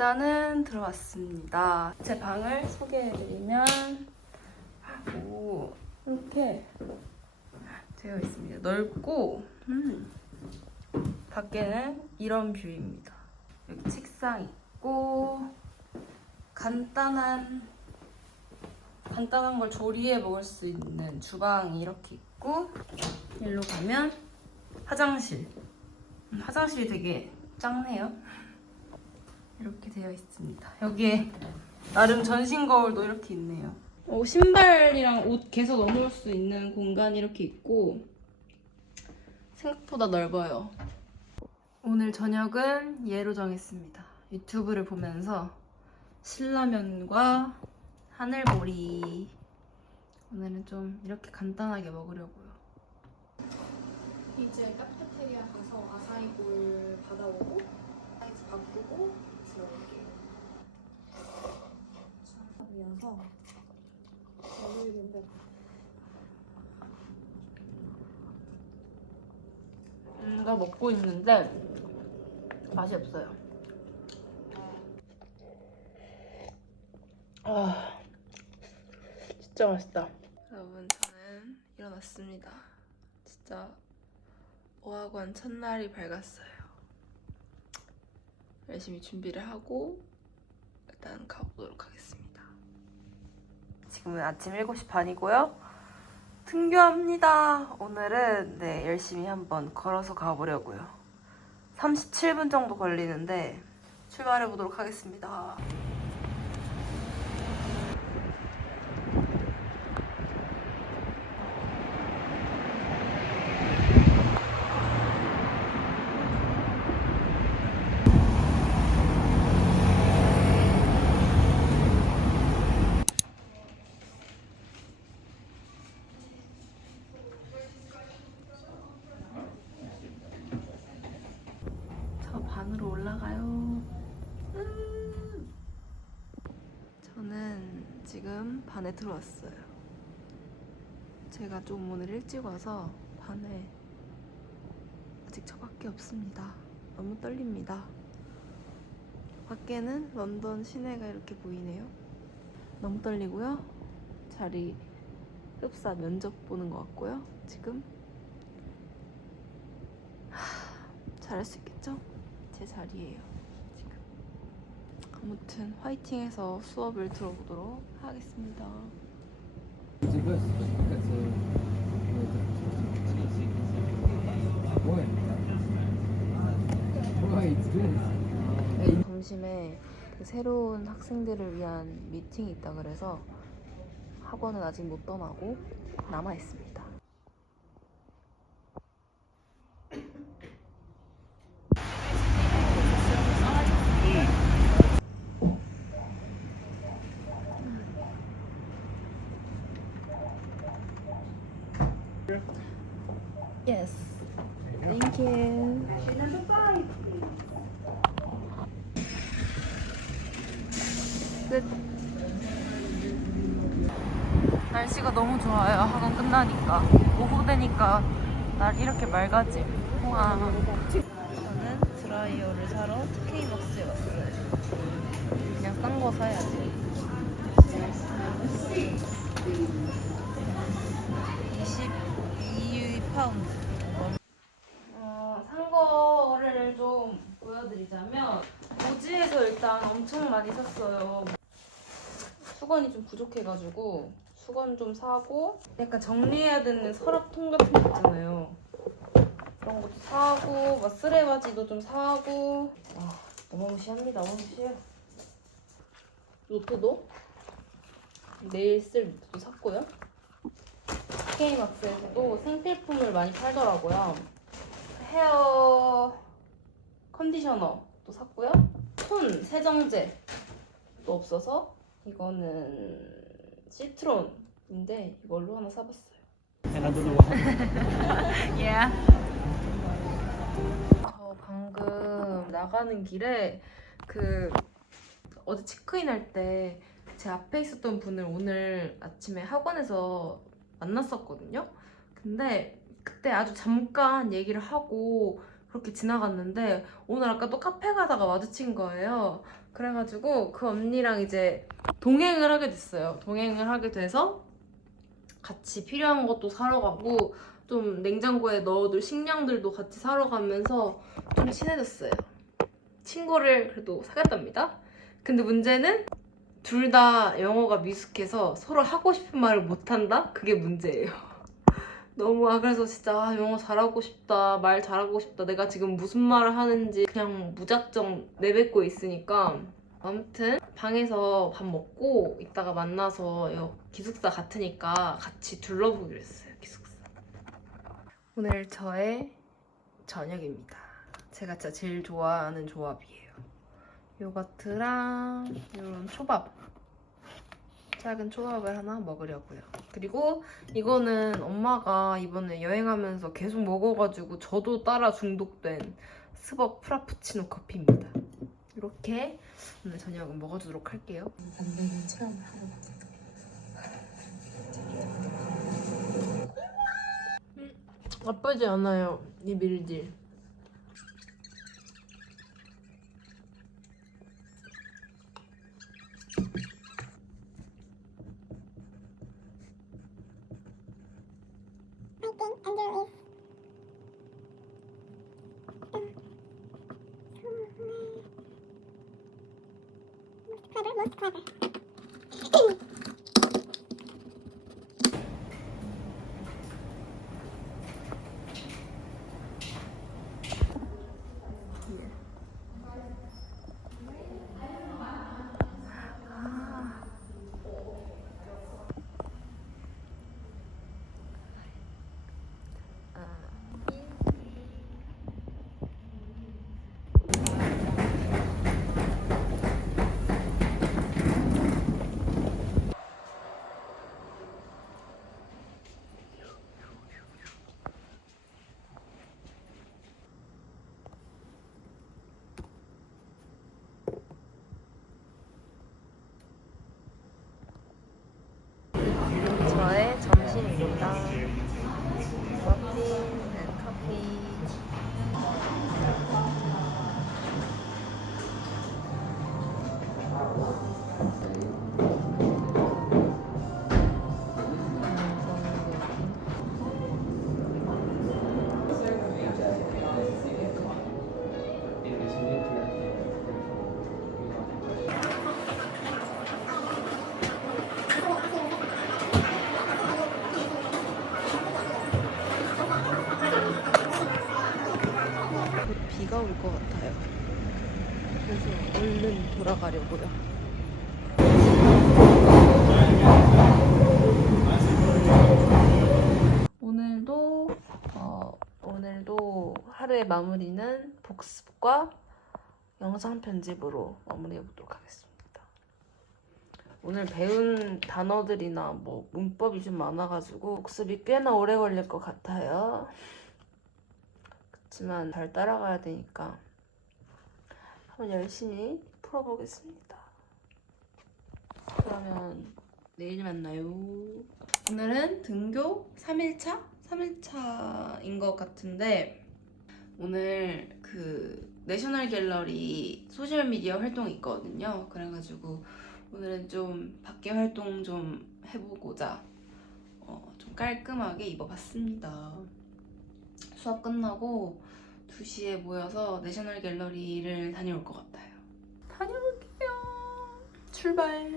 일단은 들어왔습니다. 제 방을 소개해드리면 오 이렇게 되어 있습니다. 넓고 음, 밖에는 이런 뷰입니다. 여기 책상 있고 간단한 간단한 걸 조리해 먹을 수 있는 주방이 이렇게 있고 일로 가면 화장실. 음, 화장실이 되게 작네요. 이렇게 되어 있습니다. 여기에 나름 전신 거울도 이렇게 있네요. 어, 신발이랑 옷 개서 넣어놓을 수 있는 공간이 이렇게 있고 생각보다 넓어요. 오늘 저녁은 얘로 정했습니다. 유튜브를 보면서 신라면과 하늘보리 오늘은 좀 이렇게 간단하게 먹으려고요. 이제 카페테리아 가서 아사이볼 받아오고 사이즈 바꾸고 여기인데 음, 이거 먹고 있는데 맛이 없어요. 아, 진짜 맛있다. 여러분, 저는 일어났습니다. 진짜 어학원 첫날이 밝았어요. 열심히 준비를 하고 일단 가보도록 하겠습니다. 지금은 아침 7시 반이고요. 등교합니다. 오늘은 네, 열심히 한번 걸어서 가보려고요. 37분 정도 걸리는데 출발해 보도록 하겠습니다. 저 반으로 올라가요. 음. 저는 지금 반에 들어왔어요. 제가 좀 오늘 일찍 와서 반에 아직 저밖에 없습니다. 너무 떨립니다. 밖에는 런던 시내가 이렇게 보이네요. 너무 떨리고요. 자리 흡사 면접 보는 것 같고요. 지금 잘할 수 있겠죠? 제 자리예요. 아무튼 화이팅해서 수업을 들어보도록 하겠습니다. 점심에 그 새로운 학생들을 위한 미팅이 있다 그래서 학원은 아직 못 떠나고 남아 있습니다. Yes. Thank you. 끝. 날씨가 너무 좋아요. 학원 끝나니까. 오후 되니까 날 이렇게 맑아지. 와. 저는 드라이어를 사러 TK박스에 왔어요. 그냥 싼 거 사야지. 22파운드. 어, 산 거를 좀 보여드리자면 오지에서 일단 엄청 많이 샀어요. 수건이 좀 부족해가지고 수건 좀 사고 약간 정리해야 되는 서랍통 같은 거 있잖아요. 그런 것도 사고 막 쓰레바지도 좀 사고 아 어마무시합니다 어마무시해요. 노트도 내일 쓸 노트도 샀고요. K막스에서도 생필품을 많이 팔더라고요. 헤어 컨디셔너도 샀고요. 손 세정제도 없어서 이거는 시트론인데 이걸로 하나 사봤어요. and I don't know what happened. Yeah. 저 방금 나가는 길에 그 어제 체크인 할 때 제 앞에 있었던 분을 오늘 아침에 학원에서 만났었거든요. 근데 그때 아주 잠깐 얘기를 하고 그렇게 지나갔는데 오늘 아까 또 카페 가다가 마주친 거예요. 그래가지고 그 언니랑 이제 동행을 하게 됐어요. 동행을 하게 돼서 같이 필요한 것도 사러 가고 좀 냉장고에 넣어둘 식량들도 같이 사러 가면서 좀 친해졌어요. 친구를 그래도 사귀었답니다. 근데 문제는 둘 다 영어가 미숙해서 서로 하고 싶은 말을 못한다? 그게 문제예요. 너무 아 그래서 진짜 아, 영어 잘하고 싶다 말 잘하고 싶다. 내가 지금 무슨 말을 하는지 그냥 무작정 내뱉고 있으니까. 아무튼 방에서 밥 먹고 이따가 만나서 여- 기숙사 같으니까 같이 둘러보기로 했어요 기숙사. 오늘 저의 저녁입니다. 제가 진짜 제일 좋아하는 조합이에요. 요거트랑 이런 초밥 작은 초밥을 하나 먹으려고요. 그리고 이거는 엄마가 이번에 여행하면서 계속 먹어가지고 저도 따라 중독된 스벅 프라푸치노 커피입니다. 이렇게 오늘 저녁은 먹어주도록 할게요. 만드는 체험을 하러 음, 나쁘지 않아요 이 밀딜 저의 곧 비가 올것 같아요. 그래서 얼른 돌아가려고요. 오늘도 어, 오늘도 하루의 마무리는 복습과 영상 편집으로 마무리해 보도록 하겠습니다. 오늘 배운 단어들이나 뭐 문법이 좀 많아가지고 복습이 꽤나 오래 걸릴 것 같아요. 그렇지만 잘 따라가야 되니까 한번 열심히 풀어보겠습니다. 그러면 내일 만나요. 오늘은 등교 3일차? 3일차인 것 같은데 오늘 그 내셔널 갤러리 소셜미디어 활동이 있거든요. 그래가지고 오늘은 좀 밖에 활동 좀 해보고자 어, 좀 깔끔하게 입어봤습니다. 수업 끝나고 2시에 모여서 내셔널 갤러리를 다녀올 것 같아요. 다녀올게요. 출발.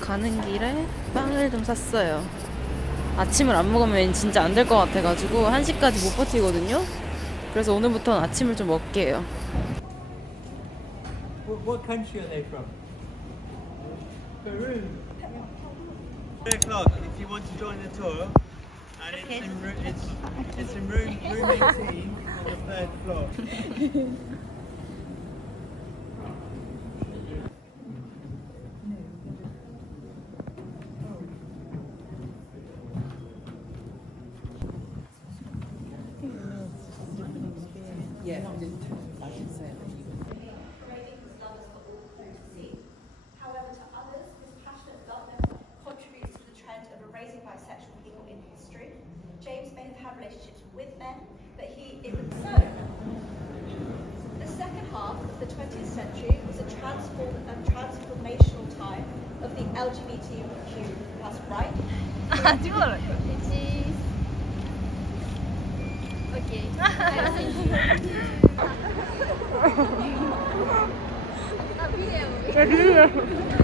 가는 길에 빵을 좀 샀어요. 아침을 안 먹으면 진짜 안 될 것 같아가지고 1시까지 못 버티거든요. 그래서 오늘부터는 아침을 좀 먹게요. What, what country are they from? Peru. Three o'clock. If you want to join the tour, and it's in it's it's in room room 18 on the third floor. transform a transformational time of the LGBTQ plus right. 아 찍어달라. 큐트.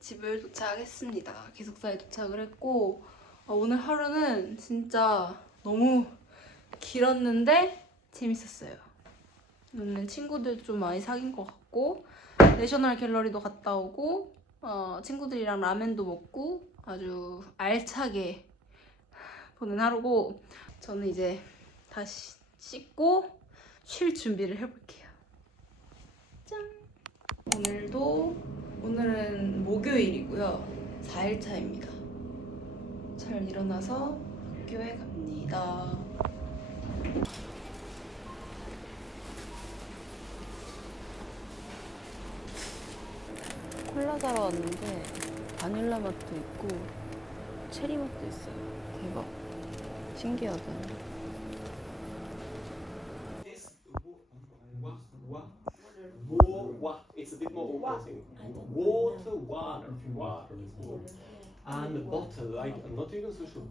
집을 도착했습니다. 기숙사에 도착을 했고 어, 오늘 하루는 진짜 너무 길었는데 재밌었어요. 오늘 친구들 좀 많이 사귄 것 같고 내셔널 갤러리도 갔다 오고 어, 친구들이랑 라면도 먹고 아주 알차게 보는 하루고 저는 이제 다시 씻고 쉴 준비를 해볼게요. 짠! 오늘도 오늘은 목요일이고요. 4일차입니다. 잘 일어나서 학교에 갑니다. 콜라 사러 왔는데 바닐라 맛도 있고 체리 맛도 있어요. 대박. 신기하다. It's a bit more awkward. Water, water, water. And bottle, I, I'm not even so sure.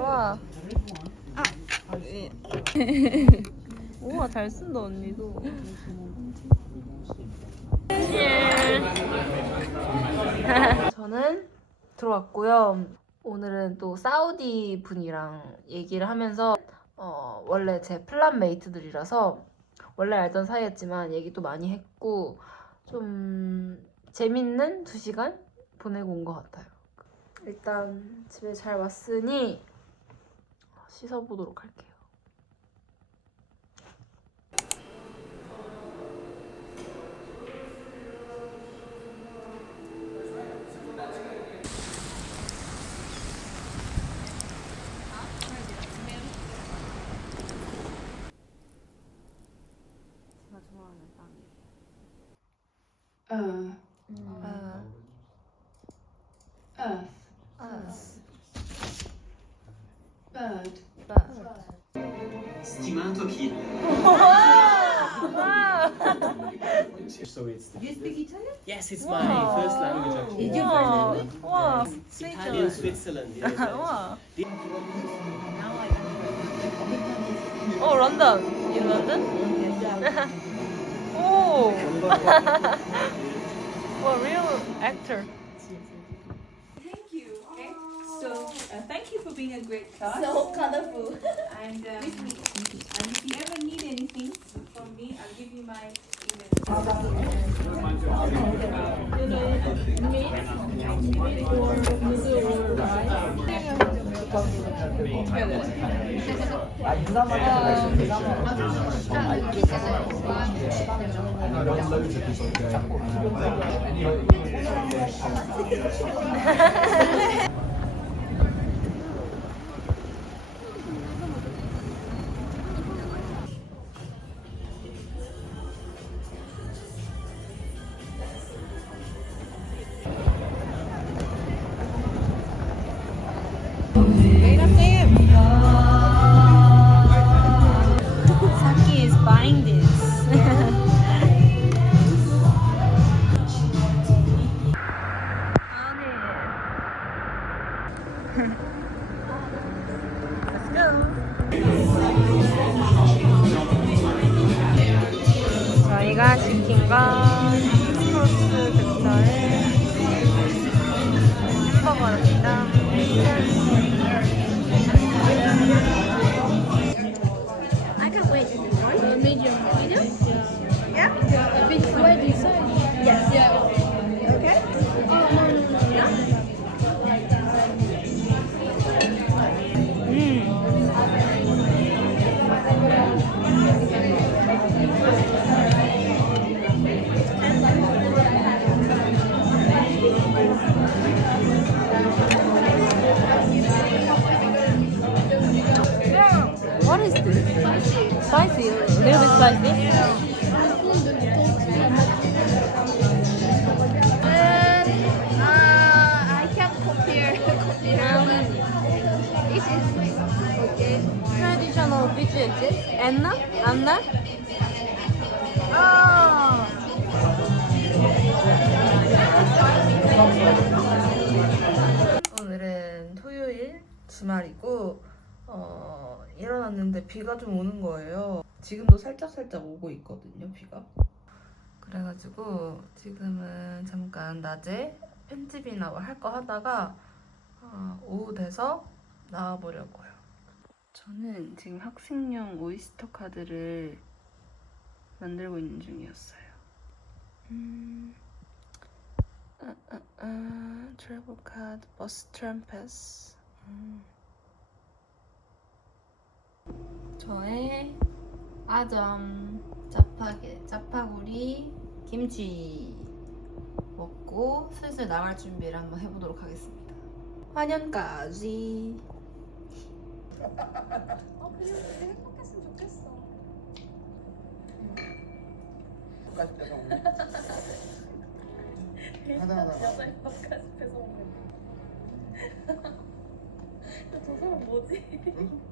와. 우와 잘 쓴다 언니도. 저는 들어왔고요. 오늘은 또 사우디 분이랑 얘기를 하면서 어, 원래 제 플랫메이트들이라서 원래 알던 사이였지만 얘기도 많이 했고 좀 재밌는 두 시간 보내고 온 것 같아요. 일단 집에 잘 왔으니 씻어보도록 할게요. 제가 좋아하는 빵이에요. Uh, 어. earth, 아. bird, Stimato chi? So it's. Do you speak Italian? Yes, it's my first language actually. Did 와, 와, Italian, Switzerland. Yes, yes. 와. 어, 런던. In London? 오. 와, real actor. Thank you. Okay. So uh, thank you for being a great class. So colorful. and, um, and if you ever need anything from me, I'll give you my email. Saki 주말이고 어, 일어났는데 비가 좀 오는 거예요. 지금도 살짝 살짝 오고 있거든요, 비가. 그래가지고 지금은 잠깐 낮에 편집이나 할 거 하다가 어, 오후 돼서 나와보려고요. 저는 지금 학생용 오이스터 카드를 만들고 있는 중이었어요. 음, 아, 아, 아, 트래블 카드, 버스 트램패스. 음. 저의 아점 짜파게 짜파구리 김치 먹고 슬슬 나갈 준비를 한번 해보도록 하겠습니다. 환연까지.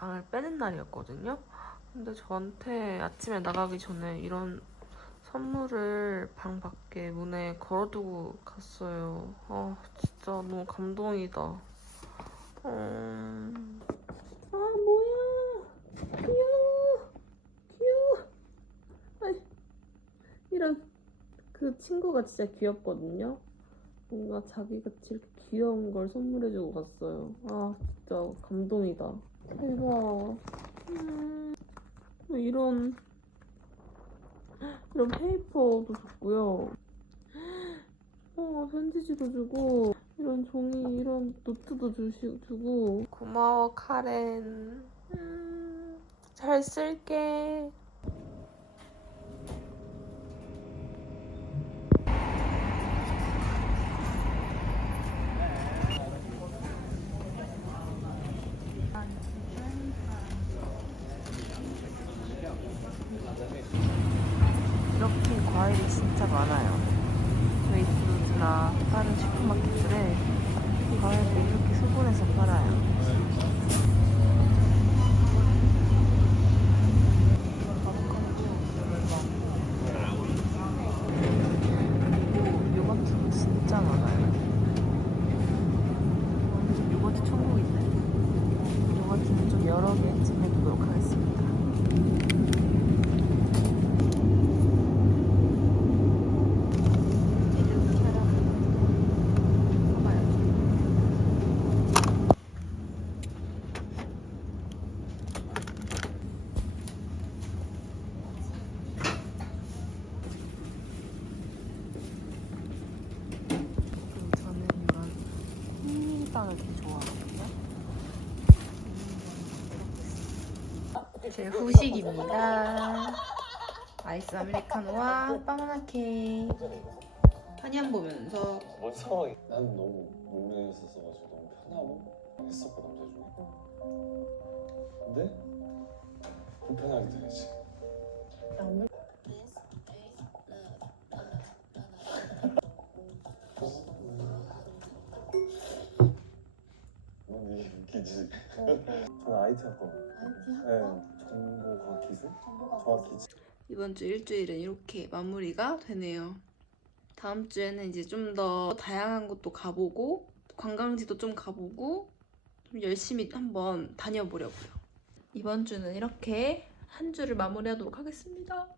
어, 방을 빼는 날이었거든요. 근데 저한테 아침에 나가기 전에 이런 선물을 방 밖에 문에 걸어두고 갔어요. 아 진짜 너무 감동이다. 음... 아 뭐야? 귀여워, 귀여워. 아이, 이런 그 친구가 진짜 귀엽거든요. 뭔가 자기같이 이렇게 귀여운 걸 선물해주고 갔어요. 아, 진짜 감동이다. 대박. 음, 이런, 이런 페이퍼도 줬고요. 어, 편지지도 주고, 이런 종이, 이런 노트도 주시, 주고. 고마워, 카렌. 음, 잘 쓸게 과일이 진짜 많아요. 웨이푸드나 다른 슈퍼마켓들에 과일을 이렇게 소분해서 팔아요. 요거트도 진짜 많아요. 완전 요거트 천국인데. 요거트는 좀 여러 개쯤 해보도록 하겠습니다. 그리고 저는 이런 흰밀빵을 되게 좋아하거든요. 제 후식입니다. 아이스 아메리카노와 바나나 케이크 한양 보면서 뭔 상황이? 나는 너무 롱맨이었어가지고 너무 편하고 했었고 남자 중에. 근데 불편하게 되지. 넌 이게 웃기지? 저는 IT 학과거든요. 기술? 이번 주 일주일은 이렇게 마무리가 되네요. 다음 주에는 이제 좀 더 다양한 곳도 가보고 관광지도 좀 가보고 좀 열심히 한번 다녀보려고요. 이번 주는 이렇게 한 주를 마무리하도록 하겠습니다.